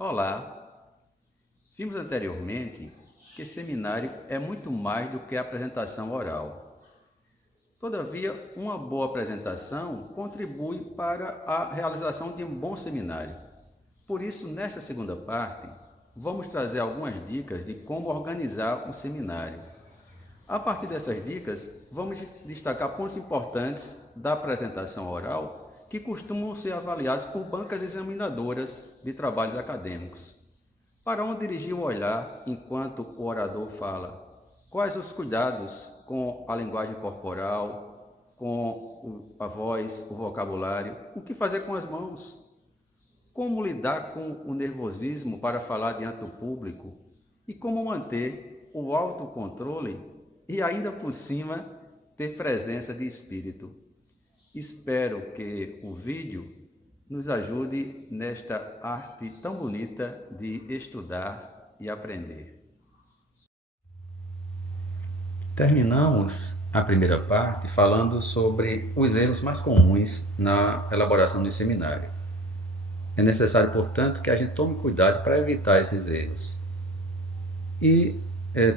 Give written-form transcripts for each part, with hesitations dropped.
Olá! Vimos anteriormente que seminário é muito mais do que apresentação oral. Todavia, uma boa apresentação contribui para a realização de um bom seminário. Por isso, nesta segunda parte, vamos trazer algumas dicas de como organizar um seminário. A partir dessas dicas, vamos destacar pontos importantes da apresentação oral que costumam ser avaliados por bancas examinadoras de trabalhos acadêmicos. Para onde dirigir o olhar enquanto o orador fala? Quais os cuidados com a linguagem corporal, com a voz, o vocabulário? O que fazer com as mãos? Como lidar com o nervosismo para falar diante do público? E como manter o autocontrole e ainda por cima ter presença de espírito? Espero que o vídeo nos ajude nesta arte tão bonita de estudar e aprender. Terminamos a primeira parte falando sobre os erros mais comuns na elaboração do seminário. É necessário, portanto, que a gente tome cuidado para evitar esses erros. E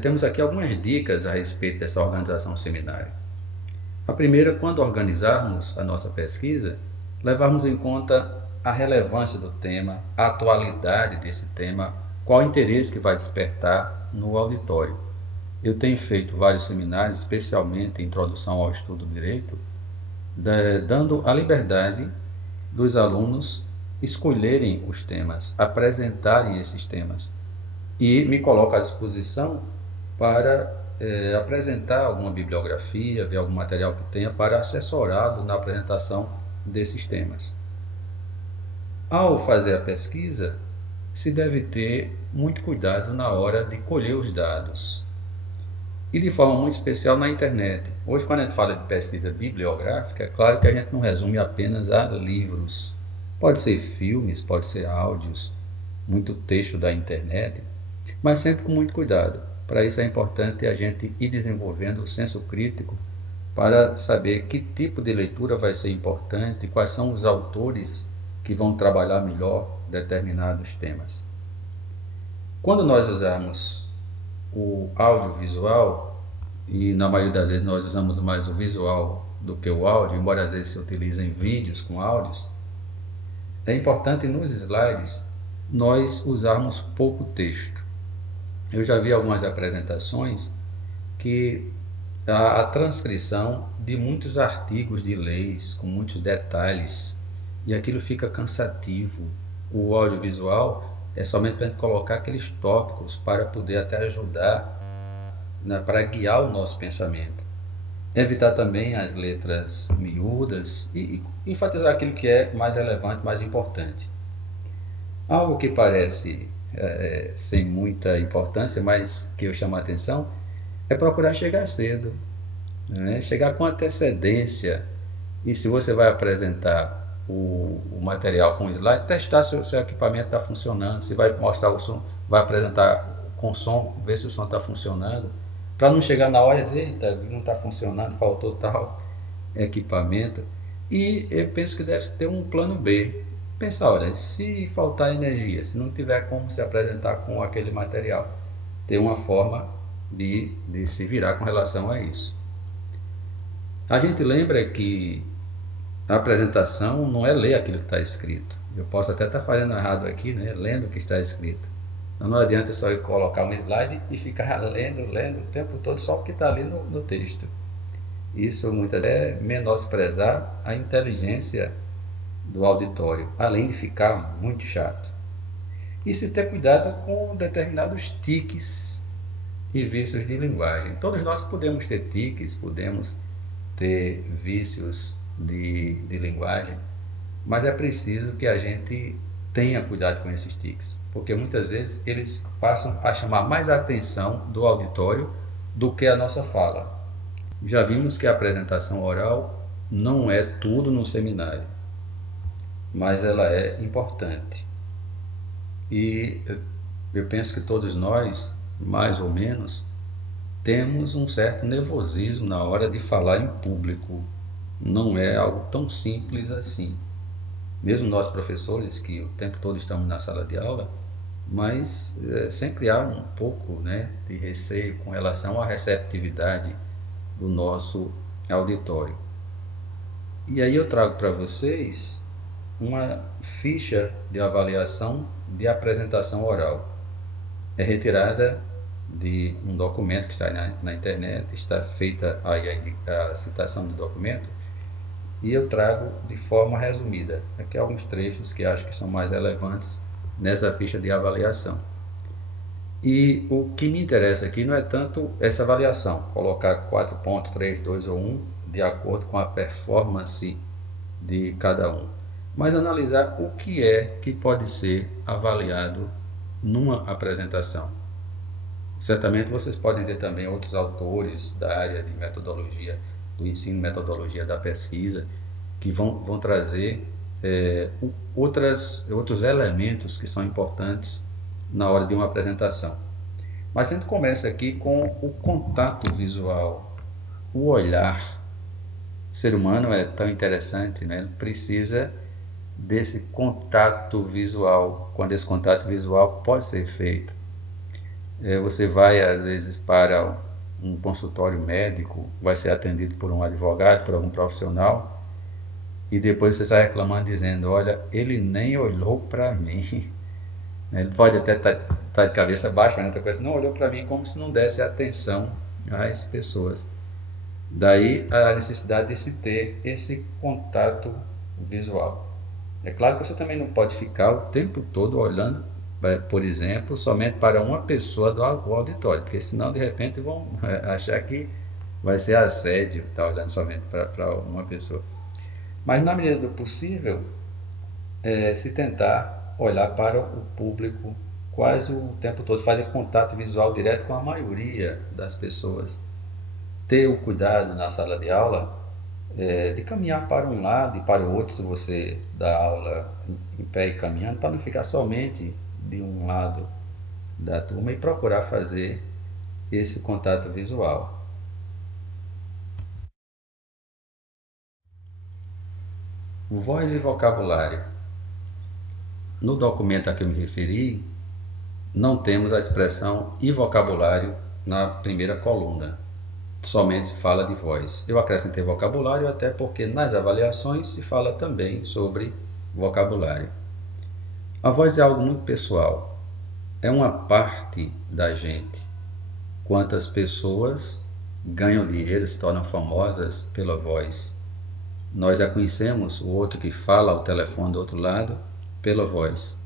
temos aqui algumas dicas a respeito dessa organização do seminário. A primeira, quando organizarmos a nossa pesquisa, levarmos em conta a relevância do tema, a atualidade desse tema, qual o interesse que vai despertar no auditório. Eu tenho feito vários seminários, especialmente em introdução ao estudo do direito, dando a liberdade dos alunos escolherem os temas, apresentarem esses temas, e me coloco à disposição para apresentar alguma bibliografia, ver algum material que tenha para assessorá-los na apresentação desses temas. Ao fazer a pesquisa, se deve ter muito cuidado na hora de colher os dados. E de forma muito especial na internet. Hoje, quando a gente fala de pesquisa bibliográfica, é claro que a gente não resume apenas a livros. Pode ser filmes, pode ser áudios, muito texto da internet, mas sempre com muito cuidado. Para isso é importante a gente ir desenvolvendo o senso crítico para saber que tipo de leitura vai ser importante, quais são os autores que vão trabalhar melhor determinados temas. Quando nós usamos o audiovisual, e na maioria das vezes nós usamos mais o visual do que o áudio, embora às vezes se utilizem vídeos com áudios, é importante nos slides nós usarmos pouco texto. Eu já vi algumas apresentações que a transcrição de muitos artigos de leis, com muitos detalhes, e aquilo fica cansativo. O audiovisual é somente para a gente colocar aqueles tópicos para poder até ajudar, para guiar o nosso pensamento. Evitar também as letras miúdas e enfatizar aquilo que é mais relevante, mais importante. Algo que parece sem muita importância, mas que eu chamo a atenção, é procurar chegar cedo, né? Chegar com antecedência. E se você vai apresentar o material com slide, testar se o seu equipamento está funcionando, se vai mostrar o som, vai apresentar com som, ver se o som está funcionando, para não chegar na hora e dizer, eita, não está funcionando, faltou tal equipamento. E eu penso que deve ter um plano B. Pensar, olha, se faltar energia, se não tiver como se apresentar com aquele material, ter uma forma de se virar com relação a isso. A gente lembra que a apresentação não é ler aquilo que está escrito. Eu posso até estar fazendo errado aqui, né? Lendo o que está escrito. Não adianta só eu colocar um slide e ficar lendo o tempo todo só o que está ali no texto. Isso muitas vezes é menosprezar a inteligência do auditório, além de ficar muito chato. E se ter cuidado com determinados tiques e vícios de linguagem. Todos nós podemos ter tiques, podemos ter vícios de linguagem, mas é preciso que a gente tenha cuidado com esses tiques, porque muitas vezes eles passam a chamar mais a atenção do auditório do que a nossa fala. Já vimos que a apresentação oral não é tudo no seminário, mas ela é importante. E eu penso que todos nós, mais ou menos, temos um certo nervosismo na hora de falar em público. Não é algo tão simples assim. Mesmo nós professores, que o tempo todo estamos na sala de aula, mas sempre há um pouco, né, de receio com relação à receptividade do nosso auditório. E aí eu trago para vocês uma ficha de avaliação de apresentação oral. É retirada de um documento que está na internet, está feita aí a citação do documento, e eu trago de forma resumida aqui alguns trechos que acho que são mais relevantes nessa ficha de avaliação. E o que me interessa aqui não é tanto essa avaliação, colocar 4 pontos, 3, 2 ou 1, de acordo com a performance de cada um, mas analisar o que é que pode ser avaliado numa apresentação. Certamente vocês podem ter também outros autores da área de metodologia do ensino, metodologia da pesquisa, que vão trazer outros elementos que são importantes na hora de uma apresentação. Mas a gente começa aqui com o contato visual, o olhar. O ser humano é tão interessante, né? Ele precisa desse contato visual, quando esse contato visual pode ser feito. Você vai, às vezes, para um consultório médico, vai ser atendido por um advogado, por algum profissional, e depois você sai reclamando, dizendo, olha, ele nem olhou para mim. Ele pode até estar de cabeça baixa, mas outra coisa, não olhou para mim, como se não desse atenção às pessoas. Daí a necessidade de se ter esse contato visual. É claro que você também não pode ficar o tempo todo olhando, por exemplo, somente para uma pessoa do auditório, porque senão de repente vão achar que vai ser assédio estar olhando somente para uma pessoa. Mas na medida do possível, se tentar olhar para o público quase o tempo todo, fazer contato visual direto com a maioria das pessoas. Ter o cuidado na sala de aula de caminhar para um lado e para o outro, se você dá aula em pé e caminhando, para não ficar somente de um lado da turma, e procurar fazer esse contato visual. Voz e vocabulário. No documento a que eu me referi, não temos a expressão e vocabulário na primeira coluna. Somente se fala de voz. Eu acrescentei vocabulário até porque nas avaliações se fala também sobre vocabulário. A voz é algo muito pessoal. É uma parte da gente. Quantas pessoas ganham dinheiro, se tornam famosas pela voz. Nós já conhecemos o outro que fala ao telefone do outro lado pela voz.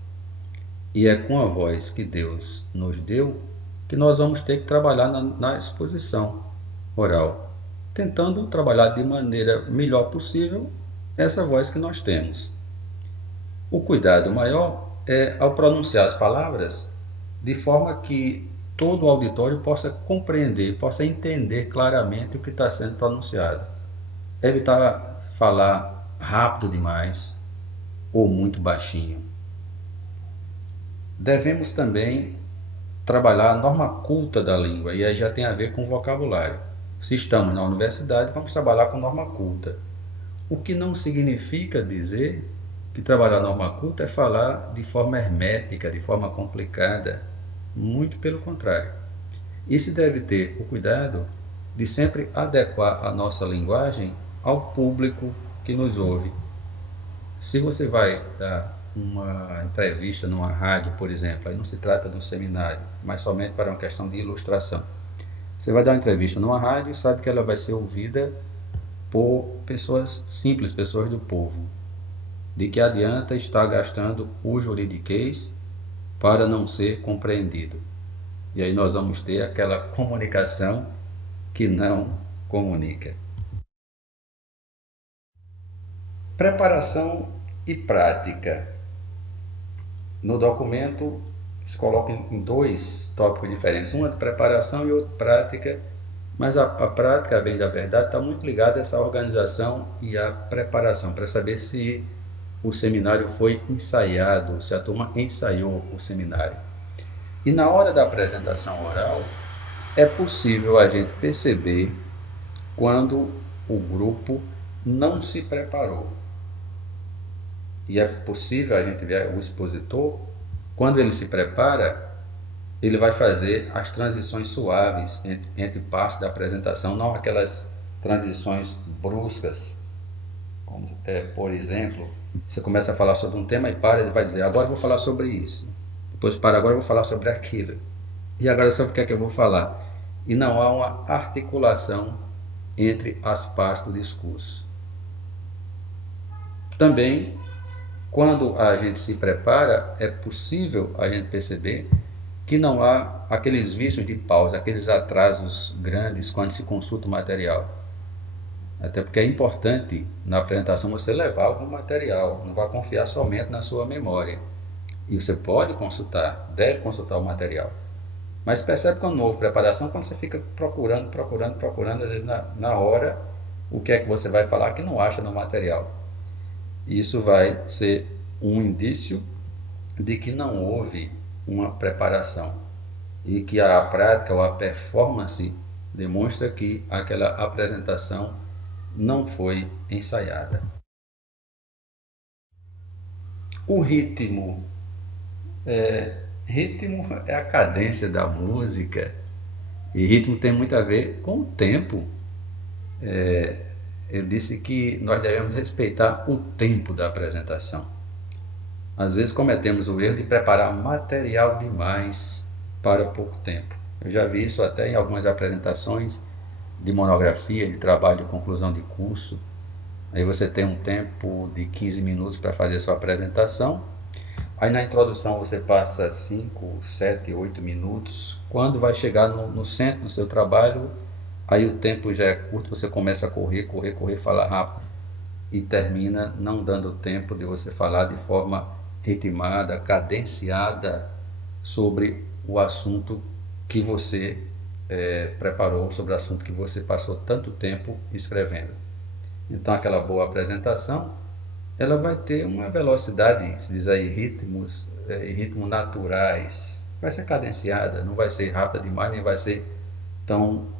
E é com a voz que Deus nos deu que nós vamos ter que trabalhar na exposição oral, tentando trabalhar de maneira melhor possível essa voz que nós temos. O cuidado maior é ao pronunciar as palavras de forma que todo o auditório possa compreender, possa entender claramente o que está sendo pronunciado. Evitar falar rápido demais ou muito baixinho. Devemos também trabalhar a norma culta da língua, e aí já tem a ver com vocabulário. Se estamos na universidade, vamos trabalhar com norma culta. O que não significa dizer que trabalhar norma culta é falar de forma hermética, de forma complicada. Muito pelo contrário. E se deve ter o cuidado de sempre adequar a nossa linguagem ao público que nos ouve. Se você vai dar uma entrevista numa rádio, por exemplo, aí não se trata de um seminário, mas somente para uma questão de ilustração. Você vai dar uma entrevista numa rádio e sabe que ela vai ser ouvida por pessoas simples, pessoas do povo. De que adianta estar gastando o juridiquês para não ser compreendido? E aí nós vamos ter aquela comunicação que não comunica. Preparação e prática. No documento se coloca em dois tópicos diferentes, uma de preparação e outra prática, mas a prática, bem da verdade, está muito ligada a essa organização e a preparação, para saber se o seminário foi ensaiado, se a turma ensaiou o seminário. E na hora da apresentação oral, é possível a gente perceber quando o grupo não se preparou. E é possível a gente ver o expositor Quando ele se prepara, ele vai fazer as transições suaves entre partes da apresentação, não aquelas transições bruscas. Por exemplo, você começa a falar sobre um tema e para, ele vai dizer, agora eu vou falar sobre isso. Depois para, agora eu vou falar sobre aquilo. E agora sobre o que é que eu vou falar? E não há uma articulação entre as partes do discurso. Também, quando a gente se prepara, é possível a gente perceber que não há aqueles vícios de pausa, aqueles atrasos grandes quando se consulta o material. Até porque é importante na apresentação você levar algum material, não vai confiar somente na sua memória. E você pode consultar, deve consultar o material. Mas percebe quando não houve preparação, quando você fica procurando, às vezes na hora, o que é que você vai falar que não acha no material. Isso vai ser um indício de que não houve uma preparação e que a prática ou a performance demonstra que aquela apresentação não foi ensaiada. O ritmo. Ritmo é a cadência da música e ritmo tem muito a ver com o tempo. Eu disse que nós devemos respeitar o tempo da apresentação. Às vezes cometemos o erro de preparar material demais para pouco tempo. Eu já vi isso até em algumas apresentações de monografia, de trabalho de conclusão de curso. Aí você tem um tempo de 15 minutos para fazer a sua apresentação. Aí na introdução você passa 5, 7, 8 minutos. Quando vai chegar no centro do seu trabalho, aí o tempo já é curto, você começa a correr, falar rápido e termina não dando tempo de você falar de forma ritmada, cadenciada sobre o assunto que você preparou, sobre o assunto que você passou tanto tempo escrevendo. Então aquela boa apresentação, ela vai ter uma velocidade, se diz aí, ritmos naturais, vai ser cadenciada, não vai ser rápida demais, nem vai ser tão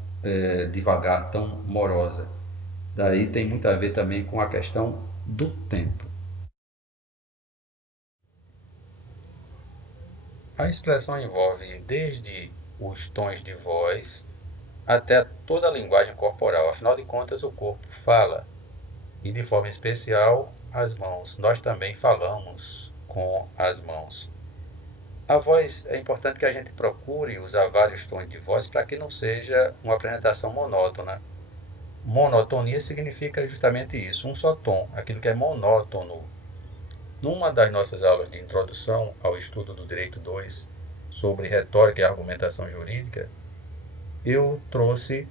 devagar, tão morosa. Daí tem muito a ver também com a questão do tempo. A expressão envolve desde os tons de voz até toda a linguagem corporal. Afinal de contas, o corpo fala. E de forma especial, as mãos. Nós também falamos com as mãos. A voz, é importante que a gente procure usar vários tons de voz para que não seja uma apresentação monótona. Monotonia significa justamente isso, um só tom, aquilo que é monótono. Numa das nossas aulas de introdução ao estudo do Direito 2, sobre retórica e argumentação jurídica, eu trouxe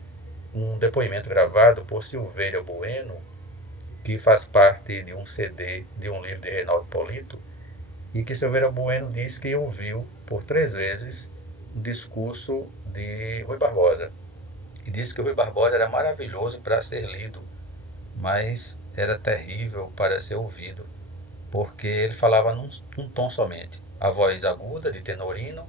um depoimento gravado por Silveira Bueno, que faz parte de um CD de um livro de Reinaldo Polito, e que Silveira Bueno disse que ouviu por 3 vezes o discurso de Rui Barbosa. E disse que o Rui Barbosa era maravilhoso para ser lido, mas era terrível para ser ouvido, porque ele falava num tom somente. A voz aguda, de tenorino,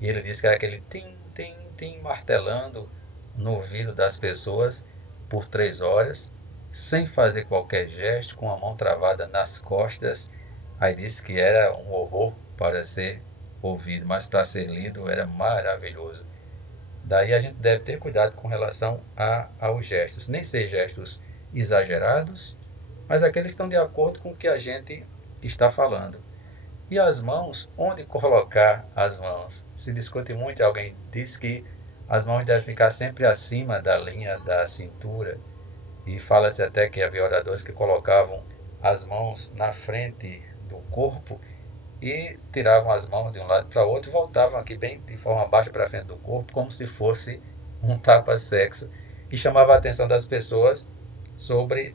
e ele disse que era aquele tim, tim, tim, martelando no ouvido das pessoas por 3 horas, sem fazer qualquer gesto, com a mão travada nas costas. Aí disse que era um horror para ser ouvido, mas para ser lido era maravilhoso. Daí a gente deve ter cuidado com relação aos gestos, nem ser gestos exagerados, mas aqueles que estão de acordo com o que a gente está falando. E as mãos, onde colocar as mãos? Se discute muito, alguém diz que as mãos devem ficar sempre acima da linha da cintura, e fala-se até que havia oradores que colocavam as mãos na frente do corpo e tiravam as mãos de um lado para o outro e voltavam aqui bem de forma baixa para frente do corpo, como se fosse um tapa-sexo, e chamava a atenção das pessoas sobre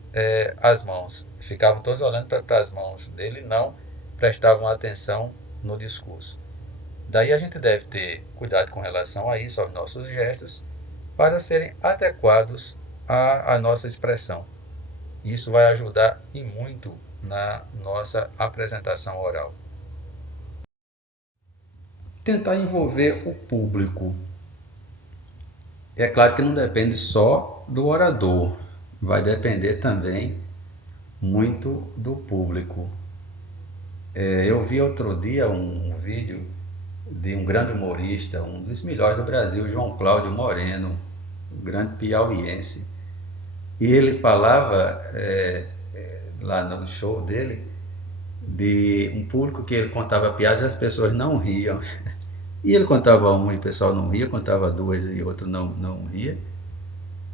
as mãos. Ficavam todos olhando para as mãos dele e não prestavam atenção no discurso. Daí a gente deve ter cuidado com relação a isso, aos nossos gestos, para serem adequados à nossa expressão. Isso vai ajudar e muito na nossa apresentação oral. Tentar envolver o público. É claro que não depende só do orador, vai depender também muito do público. Eu vi outro dia um vídeo de um grande humorista, um dos melhores do Brasil, João Cláudio Moreno, um grande piauiense. E ele falava, lá no show dele, de um público que ele contava piadas e as pessoas não riam. E ele contava uma e o pessoal não ria, contava duas e outro não ria.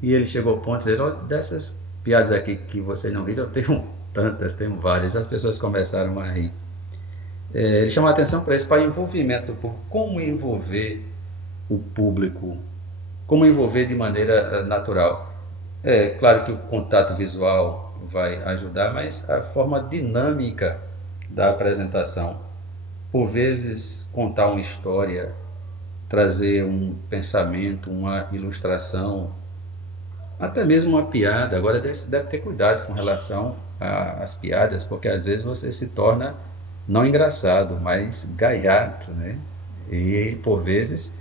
E ele chegou ao ponto de dizer, "Ó, dessas piadas aqui que vocês não riram, eu tenho tantas, tenho várias." As pessoas começaram a rir. Ele chamou a atenção para isso, para o envolvimento do público. Como envolver o público? Como envolver de maneira natural? É claro que o contato visual vai ajudar, mas a forma dinâmica da apresentação. Por vezes, contar uma história, trazer um pensamento, uma ilustração, até mesmo uma piada. Agora deve ter cuidado com relação às piadas, porque às vezes você se torna não engraçado, mas gaiato, né? E por vezes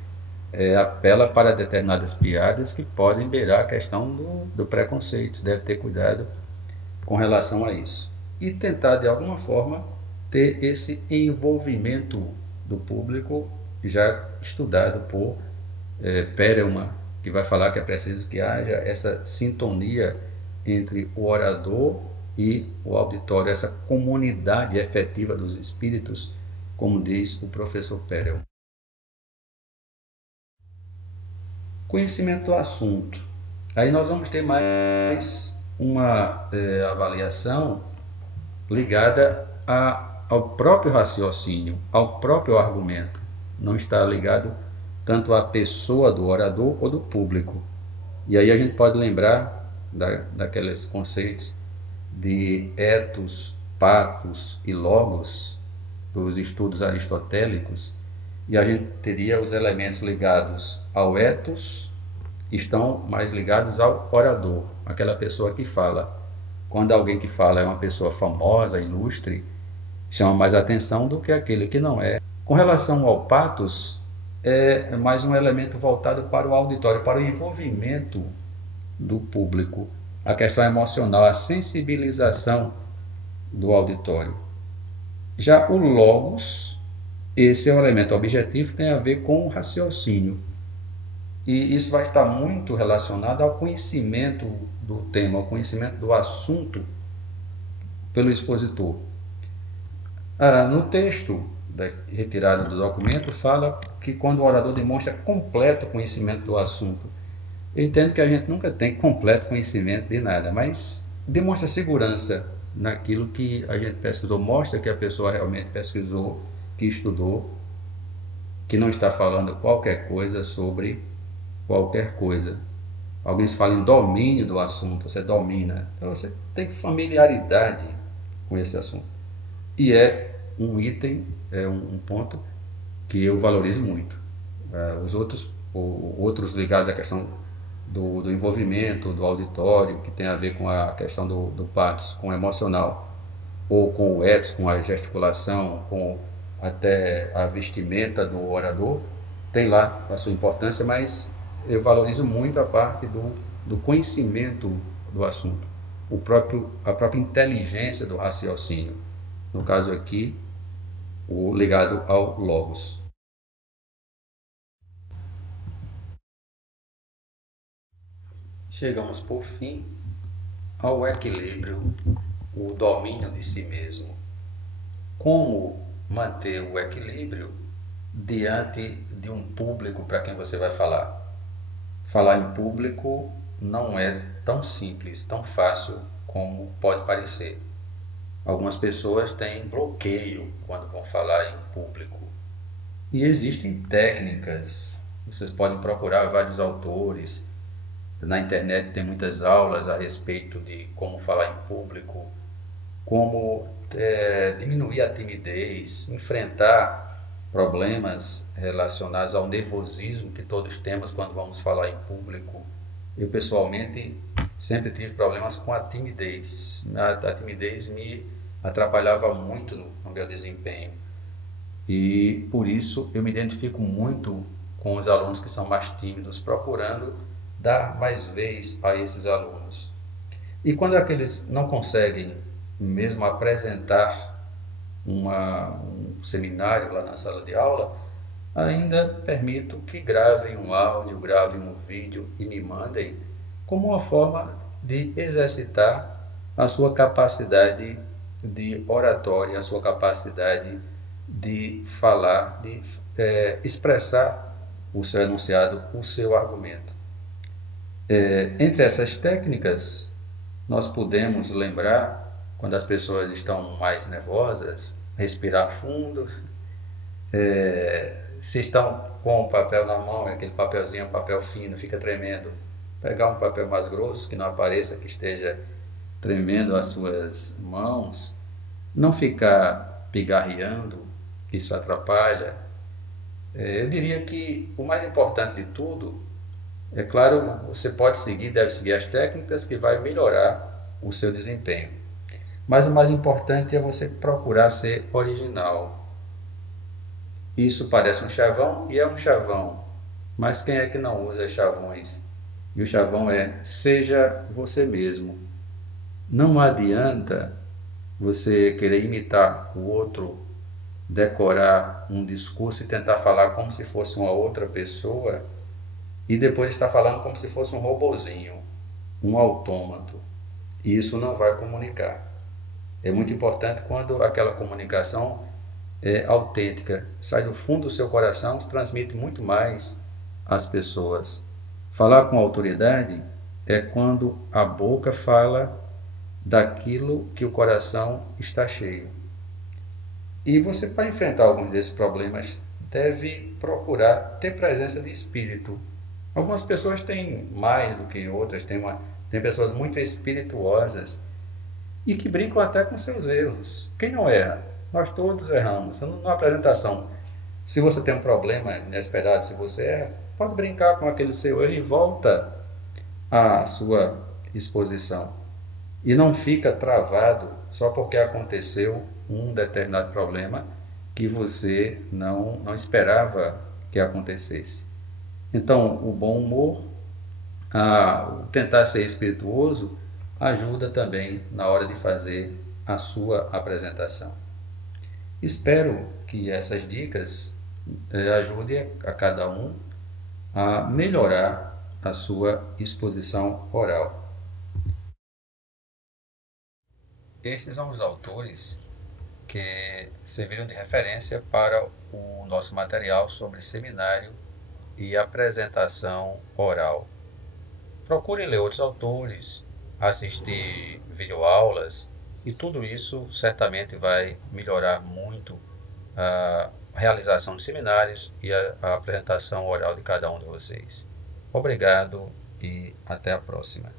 apela para determinadas piadas que podem beirar a questão do preconceito. Deve ter cuidado com relação a isso. E tentar, de alguma forma, ter esse envolvimento do público já estudado por Perelman, que vai falar que é preciso que haja essa sintonia entre o orador e o auditório, essa comunidade efetiva dos espíritos, como diz o professor Perelman. Conhecimento do assunto. Aí nós vamos ter mais uma avaliação ligada ao próprio raciocínio, ao próprio argumento. Não está ligado tanto à pessoa do orador ou do público. E aí a gente pode lembrar daqueles conceitos de ethos, pathos e logos, dos estudos aristotélicos, e a gente teria os elementos ligados ao ethos, estão mais ligados ao orador, aquela pessoa que fala. Quando alguém que fala é uma pessoa famosa, ilustre, chama mais atenção do que aquele que não é. Com relação ao pathos, é mais um elemento voltado para o auditório, para o envolvimento do público, a questão emocional, a sensibilização do auditório. Já o logos, esse é um elemento objetivo, tem a ver com o raciocínio. E isso vai estar muito relacionado ao conhecimento do tema, ao conhecimento do assunto pelo expositor. No texto retirado do documento, fala que quando o orador demonstra completo conhecimento do assunto. Eu entendo que a gente nunca tem completo conhecimento de nada, mas demonstra segurança naquilo que a gente pesquisou, mostra que a pessoa realmente pesquisou, que estudou, que não está falando qualquer coisa sobre qualquer coisa. Alguém fala em domínio do assunto, você domina, então você tem familiaridade com esse assunto. E é um item, é um ponto que eu valorizo muito. Os outros ligados à questão do envolvimento, do auditório, que tem a ver com a questão do pathos, com o emocional, ou com o ethos, com a gesticulação, com até a vestimenta do orador, tem lá a sua importância, mas eu valorizo muito a parte do conhecimento do assunto, a própria inteligência do raciocínio. No caso aqui, o ligado ao logos. Chegamos, por fim, ao equilíbrio, o domínio de si mesmo. Como manter o equilíbrio diante de um público para quem você vai falar? Falar em público não é tão simples, tão fácil como pode parecer. Algumas pessoas têm bloqueio quando vão falar em público. E existem técnicas. Vocês podem procurar vários autores. Na internet tem muitas aulas a respeito de como falar em público, como diminuir a timidez, enfrentar problemas relacionados ao nervosismo que todos temos quando vamos falar em público. Eu, pessoalmente, sempre tive problemas com a timidez. A timidez me atrapalhava muito no meu desempenho. E, por isso, eu me identifico muito com os alunos que são mais tímidos, procurando dar mais vez a esses alunos. E quando aqueles não conseguem mesmo apresentar um seminário lá na sala de aula, ainda permito que gravem um áudio, gravem um vídeo e me mandem como uma forma de exercitar a sua capacidade de oratória, a sua capacidade de falar, de expressar o seu enunciado, o seu argumento. Entre essas técnicas, nós podemos lembrar, quando as pessoas estão mais nervosas, respirar fundo. Se estão com o papel na mão, aquele papelzinho, papel fino, fica tremendo, pegar um papel mais grosso, que não apareça que esteja tremendo as suas mãos, não ficar pigarreando, isso atrapalha. Eu diria que o mais importante de tudo, é claro, você pode seguir, deve seguir as técnicas que vai melhorar o seu desempenho. Mas o mais importante é você procurar ser original. Isso parece um chavão e é um chavão, mas quem é que não usa chavões? E o chavão é: seja você mesmo. Não adianta você querer imitar o outro, decorar um discurso e tentar falar como se fosse uma outra pessoa e depois estar falando como se fosse um robozinho, um autômato. E isso não vai comunicar. É muito importante quando aquela comunicação é autêntica, sai do fundo do seu coração, se transmite muito mais às pessoas. Falar com autoridade é quando a boca fala daquilo que o coração está cheio. E você, para enfrentar alguns desses problemas, deve procurar ter presença de espírito. Algumas pessoas têm mais do que outras, tem pessoas muito espirituosas e que brincam até com seus erros. Quem não erra? Nós todos erramos. Numa apresentação, se você tem um problema inesperado, se você erra, pode brincar com aquele seu erro e volta à sua exposição. E não fica travado só porque aconteceu um determinado problema que você não esperava que acontecesse. Então, o bom humor, tentar ser espirituoso, ajuda também na hora de fazer a sua apresentação. Espero que essas dicas ajudem a cada um a melhorar a sua exposição oral. Estes são os autores que serviram de referência para o nosso material sobre seminário e apresentação oral. Procure ler outros autores, assistir videoaulas, e tudo isso certamente vai melhorar muito a realização de seminários e a apresentação oral de cada um de vocês. Obrigado e até a próxima.